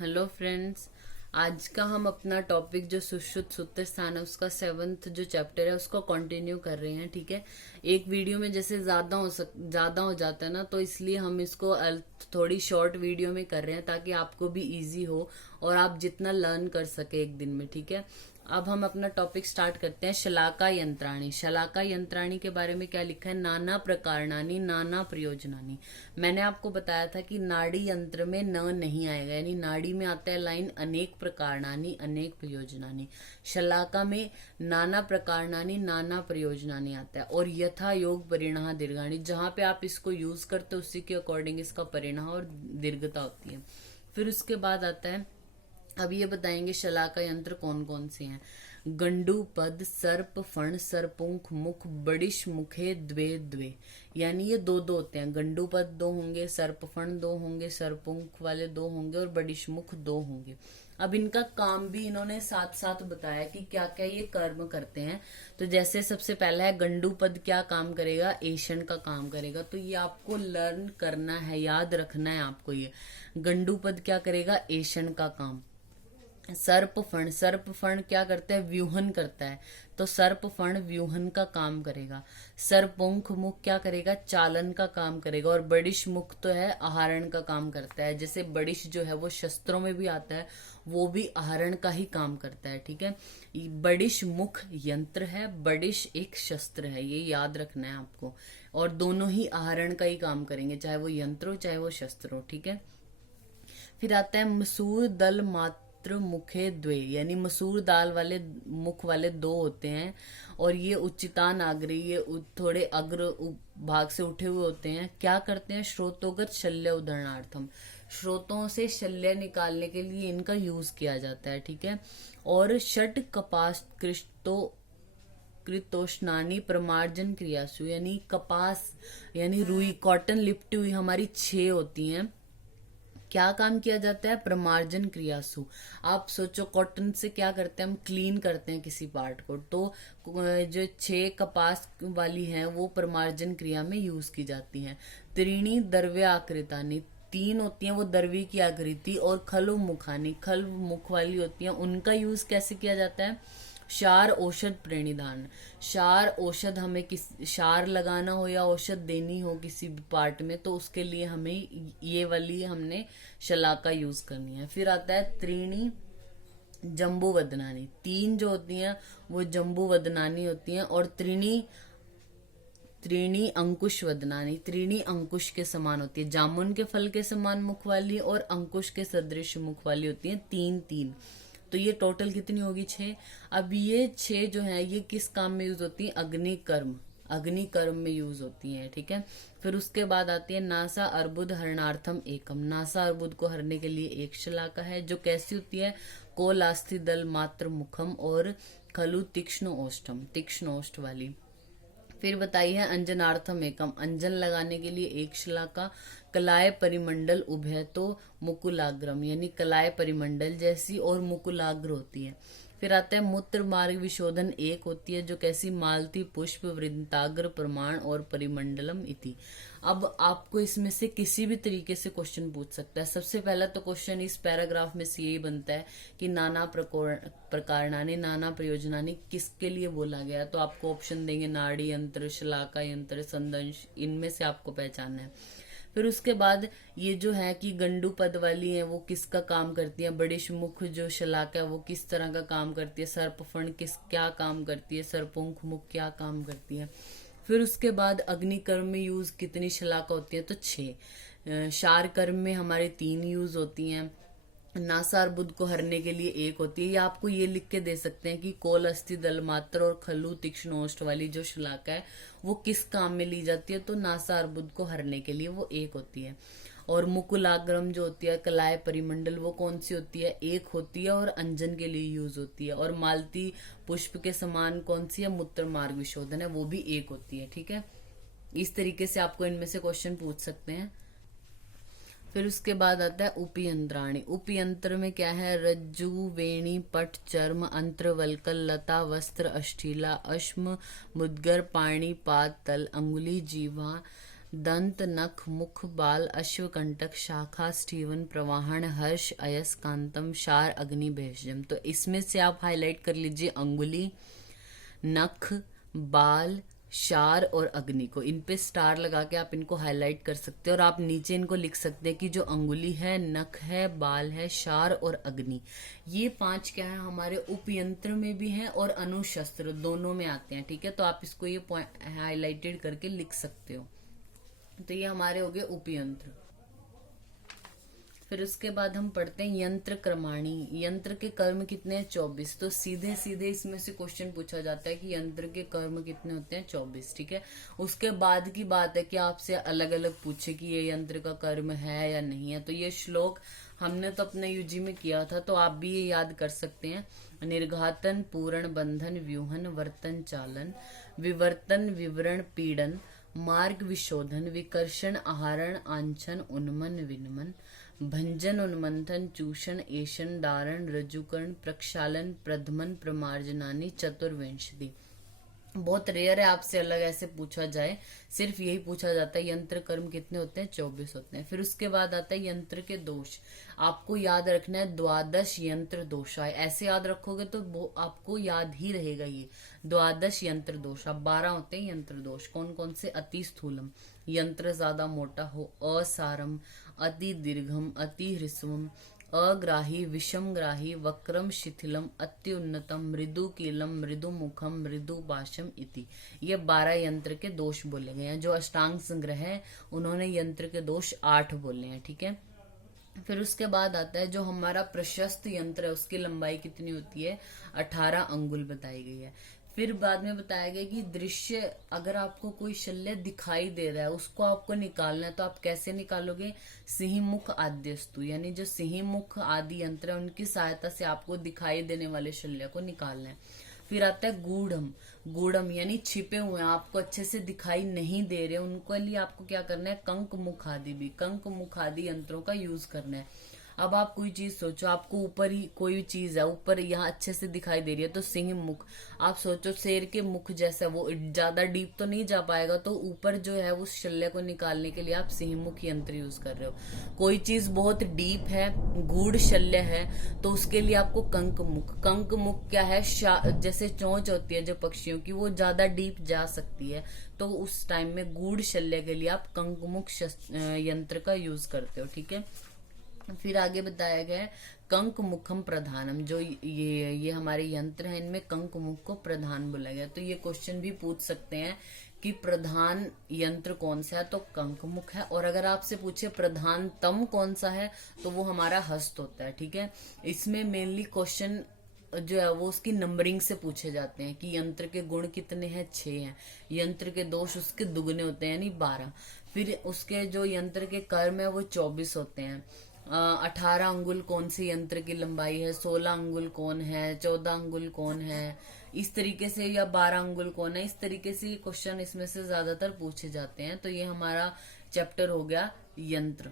Hello friends. आज का हम अपना टॉपिक जो सुश्रुत सूत्र स्थान है उसका 7th जो चैप्टर है उसको कंटिन्यू कर रहे हैं। ठीक है, एक वीडियो में जैसे ज्यादा हो जाता है ना, तो इसलिए हम इसको थोड़ी शॉर्ट वीडियो में कर रहे हैं ताकि आपको भी इजी हो और आप जितना लर्न कर सके एक दिन में। ठीक है, अब हम अपना टॉपिक स्टार्ट करते हैं। शलाका यंत्राणी। शलाका यंत्राणी के बारे में क्या लिखा है? नाना प्रकारणानी नाना प्रयोजनानी। मैंने आपको बताया था कि नाड़ी यंत्र में न नहीं आएगा, यानी नाड़ी में आता है लाइन अनेक प्रकारणानी अनेक प्रयोजनानी। शलाका में नाना प्रकारणानी नाना प्रयोजनानी आता है। और यथा योग परिणा दीर्घाणी, जहां पे आप इसको यूज करते हो उसी के अकॉर्डिंग इसका परिणा और दीर्घता होती है। फिर उसके बाद आता है, अब ये बताएंगे शलाका यंत्र कौन कौन से हैं। गंडू पद, सर्प फण, सरपुंख मुख, बड़िश मुखे द्वे द्वे, यानी ये दो दो होते हैं। गंडू पद दो होंगे, सर्प फण दो होंगे, सरपुंख वाले दो होंगे और बड़िश मुख दो होंगे। अब इनका काम भी इन्होंने साथ साथ बताया कि क्या क्या ये कर्म करते हैं। तो जैसे सबसे पहला है गंडू पद, क्या काम करेगा? ऐशन का काम करेगा। तो ये आपको लर्न करना है, याद रखना है आपको। ये गंडू पद क्या करेगा? ऐशन का काम। सर्प फण क्या करता है? व्यूहन करता है, तो सर्प फण व्यूहन का काम करेगा। सरपुंख मुख क्या करेगा? चालन का काम करेगा। और बड़िश मुख तो है आहरण का काम करता है। जैसे बड़िश जो है वो शस्त्रों में भी आता है, वो भी आहरण का ही काम करता है। ठीक है, बड़िश मुख यंत्र है, बड़िश एक शस्त्र है, ये याद रखना है आपको। और दोनों ही आहरण का ही काम करेंगे, चाहे वो यंत्र हो चाहे वो शस्त्र हो। ठीक है, फिर आता है मसूर दल मात्र मुखे द्वे, यानी मसूर दाल वाले मुख वाले दो होते हैं। और ये उच्चितान आग्रे, ये थोड़े अग्र भाग से उठे हुए होते हैं। क्या करते हैं? श्रोतोगत शल्य उदाहरणार्थम, श्रोतों से शल्य निकालने के लिए इनका यूज किया जाता है। ठीक है, और षट कपास कृष्टो कृतोष्णानी प्रमार्जन क्रियासु, यानी कपास यानी रुई कॉटन लिपटी हुई हमारी 6 होती हैं। क्या काम किया जाता है? प्रमार्जन क्रियासु। आप सोचो कॉटन से क्या करते हैं? हम क्लीन करते हैं किसी पार्ट को, तो जो 6 कपास वाली हैं वो प्रमार्जन क्रिया में यूज की जाती हैं। त्रीणी द्रव्य आकृतानी, 3 होती हैं वो द्रव्य की आकृति। और खलु मुखानी, खल मुख वाली होती हैं, उनका यूज कैसे किया जाता है? क्षार औषध प्रणिधान। क्षार औषध, हमें किस क्षार लगाना हो या औषध देनी हो किसी भी पार्ट में, तो उसके लिए हमें ये वाली हमने शलाका यूज करनी है। फिर आता है त्रीणी जम्बू वदनानी, 3 जो होती हैं वो जम्बू वदनानी होती हैं। और त्रीणी अंकुश वदनानी, त्रीणी अंकुश के समान होती है। जामुन के फल के समान मुख वाली और अंकुश के सदृश मुख वाली होती है। 3 तो ये टोटल कितनी होगी? 6। अब ये 6 जो है ये किस काम में यूज होती है? अग्निकर्म में यूज होती हैं। ठीक है, फिर उसके बाद आती है नासा अर्बुद हरणार्थम एकम। नासा अर्बुद को हरने के लिए एक शलाका है, जो कैसी होती है? कोलास्थि दल मात्र मुखम और खलु तीक्ष्ण ओष्ठम, तीक्ष्ण ओष्ठ वाली। फिर बताई है अंजनार्थम एकम, अंजन लगाने के लिए एक शलाका। कलाय परिमंडल उभय, तो मुकुलाग्रम, यानी कलाय परिमंडल जैसी और मुकुलाग्र होती है। फिर आता है मूत्र मार्ग विशोधन, एक होती है, जो कैसी? मालती पुष्प वृंताग्र प्रमाण और परिमंडलम इति। अब आपको इसमें से किसी भी तरीके से क्वेश्चन पूछ सकता है। सबसे पहला तो क्वेश्चन इस पैराग्राफ में से यही बनता है कि नाना प्रकारणानि नाना प्रयोजनानि किसके लिए बोला गया, तो आपको ऑप्शन देंगे नाड़ी यंत्र, शलाका यंत्र, संदंश, इनमें से आपको पहचानना है। फिर उसके बाद ये जो है कि गंडू पद वाली है वो किसका काम करती है? बड़िश मुख जो शलाका है वो किस तरह का काम करती है? सर्पफण क्या काम करती है? सरपुंख मुख क्या काम करती है? फिर उसके बाद अग्निकर्म में यूज कितनी शलाका होती है? तो 6। शार कर्म में हमारे 3 यूज होती हैं। नासा अर्बुद को हरने के लिए एक होती है। या आपको ये लिख के दे सकते हैं कि कोल अस्थि दल मात्र और खलु तीक्ष्णोष्ठ वाली जो शलाका है वो किस काम में ली जाती है? तो नासा अर्बुद को हरने के लिए वो एक होती है। और मुकुलाग्रम जो होती है, कलाय परिमंडल, वो कौन सी होती है? एक होती है और अंजन के लिए यूज होती है। और मालती पुष्प के समान कौन सी है? मूत्र मार्ग विशोधन है, वो भी एक होती है। ठीक है, इस तरीके से आपको इनमें से क्वेश्चन पूछ सकते हैं। फिर उसके बाद आता है उपयंत्राणी। उपयंत्र में क्या है? रज्जु, वेणी, पट, चर्म, अंत्र, वल्कल, लता, वस्त्र, अष्टीला, अश्म, मुद्गर, पाणी, पाद, तल, अंगुली, जीवा, दंत, नख, मुख, बाल, अश्वकंटक, शाखा, स्टीवन, प्रवाहन, हर्ष, अयस, कांतम, शार, अग्नि, भेषजम। तो इसमें से आप हाईलाइट कर लीजिए अंगुली, नख, बाल, शार और अग्नि को। इन पे स्टार लगा के आप इनको हाईलाइट कर सकते हैं और आप नीचे इनको लिख सकते हैं कि जो अंगुली है, नख है, बाल है, शार और अग्नि, ये 5 क्या है हमारे उपयंत्र में भी हैं और अनुशस्त्र दोनों में आते हैं। ठीक है, तो आप इसको ये हाईलाइटेड करके लिख सकते हो। तो ये हमारे हो गए उपयंत्र। फिर उसके बाद हम पढ़ते हैं यंत्र क्रमाणी। यंत्र के कर्म कितने हैं? 24। तो सीधे सीधे इसमें से क्वेश्चन पूछा जाता है कि यंत्र के कर्म कितने होते हैं? 24। ठीक है, उसके बाद की बात है कि आपसे अलग अलग पूछे कि ये यंत्र का कर्म है या नहीं है। तो ये श्लोक हमने तो अपने यूजी में किया था, तो आप भी ये याद कर सकते हैं। निर्घातन, पूरण, बंधन, व्यूहन, वर्तन, चालन, विवर्तन, विवरण, पीड़न, मार्ग, विशोधन, विकर्षण, आहरण, आंछन, उन्मन, विनमन, भंजन, उन्मंथन, चूषण, एषण, दारण, रज्जुकरण, प्रक्षालन, प्रधमन, प्रमार्जनानी, चतुर्विंशति। बहुत रेयर है आपसे अलग ऐसे पूछा जाए, सिर्फ यही पूछा जाता है यंत्र कर्म कितने होते हैं? 24 होते हैं। फिर उसके बाद आता है यंत्र के दोष। आपको याद रखना है 12 यंत्र दोषाय, ऐसे याद रखोगे तो वो आपको याद ही रहेगा। ये 12 यंत्र दोष, अब 12 होते हैं यंत्र दोष। कौन कौन से? अति स्थूलम, यंत्र ज्यादा मोटा हो, असारम, अति दीर्घम, अति ह्रस्वम, अग्राही, विषमग्राही, वक्रम, शिथिलम, अत्युन्नतम, मृदु कीलम, मृदु मुखम, मृदु पाशम इति। ये 12 यंत्र के दोष बोले गए हैं। जो अष्टांग संग्रह है उन्होंने यंत्र के दोष 8 बोले हैं। ठीक है, फिर उसके बाद आता है जो हमारा प्रशस्त यंत्र है उसकी लंबाई कितनी होती है? 18 अंगुल बताई गई है। फिर बाद में बताया गया कि दृश्य, अगर आपको कोई शल्य दिखाई दे रहा है उसको आपको निकालना है, तो आप कैसे निकालोगे? सिंह मुख आद्यस्तु, यानी जो सिंह मुख आदि यंत्र है उनकी सहायता से आपको दिखाई देने वाले शल्य को निकालना है। फिर आता है गूढ़म। गूढ़म यानी छिपे हुए हैं, आपको अच्छे से दिखाई नहीं दे रहे, उनको लिए आपको क्या करना है? कंक मुख आदि भी, कंक मुख आदि यंत्रों का यूज करना है। अब आप कोई चीज सोचो, आपको ऊपर ही कोई चीज है, ऊपर यहाँ अच्छे से दिखाई दे रही है, तो सिंह मुख। आप सोचो शेर के मुख जैसा, वो ज्यादा डीप तो नहीं जा पाएगा, तो ऊपर जो है उस शल्य को निकालने के लिए आप सिंह मुख यंत्र यूज कर रहे हो। कोई चीज बहुत डीप है, गूढ़ शल्य है, तो उसके लिए आपको कंक मुख। कंक मुख क्या है? जैसे चोंच होती है जो पक्षियों की, वो ज्यादा डीप जा सकती है, तो उस टाइम में गूढ़ शल्य के लिए आप कंक मुख यंत्र का यूज करते हो। ठीक है, फिर आगे बताया गया है कंक मुखम प्रधानम। जो ये हमारे यंत्र हैं इनमें कंक मुख को प्रधान बोला गया। तो ये क्वेश्चन भी पूछ सकते हैं कि प्रधान यंत्र कौन सा है, तो कंक मुख है। और अगर आपसे पूछे प्रधानतम कौन सा है, तो वो हमारा हस्त होता है। ठीक है, इसमें मेनली क्वेश्चन जो है वो उसकी नंबरिंग से पूछे जाते हैं कि यंत्र के गुण कितने हैं? 6 हैं। यंत्र के दोष उसके दुगने होते हैं यानी 12। फिर उसके जो यंत्र के कर्म है वो 24 होते हैं। 18 अंगुल कौन सी यंत्र की लंबाई है? 16 अंगुल कौन है? 14 अंगुल कौन है? इस तरीके से, या 12 अंगुल कौन है? इस तरीके से क्वेश्चन इसमें से ज्यादातर पूछे जाते हैं। तो ये हमारा चैप्टर हो गया यंत्र।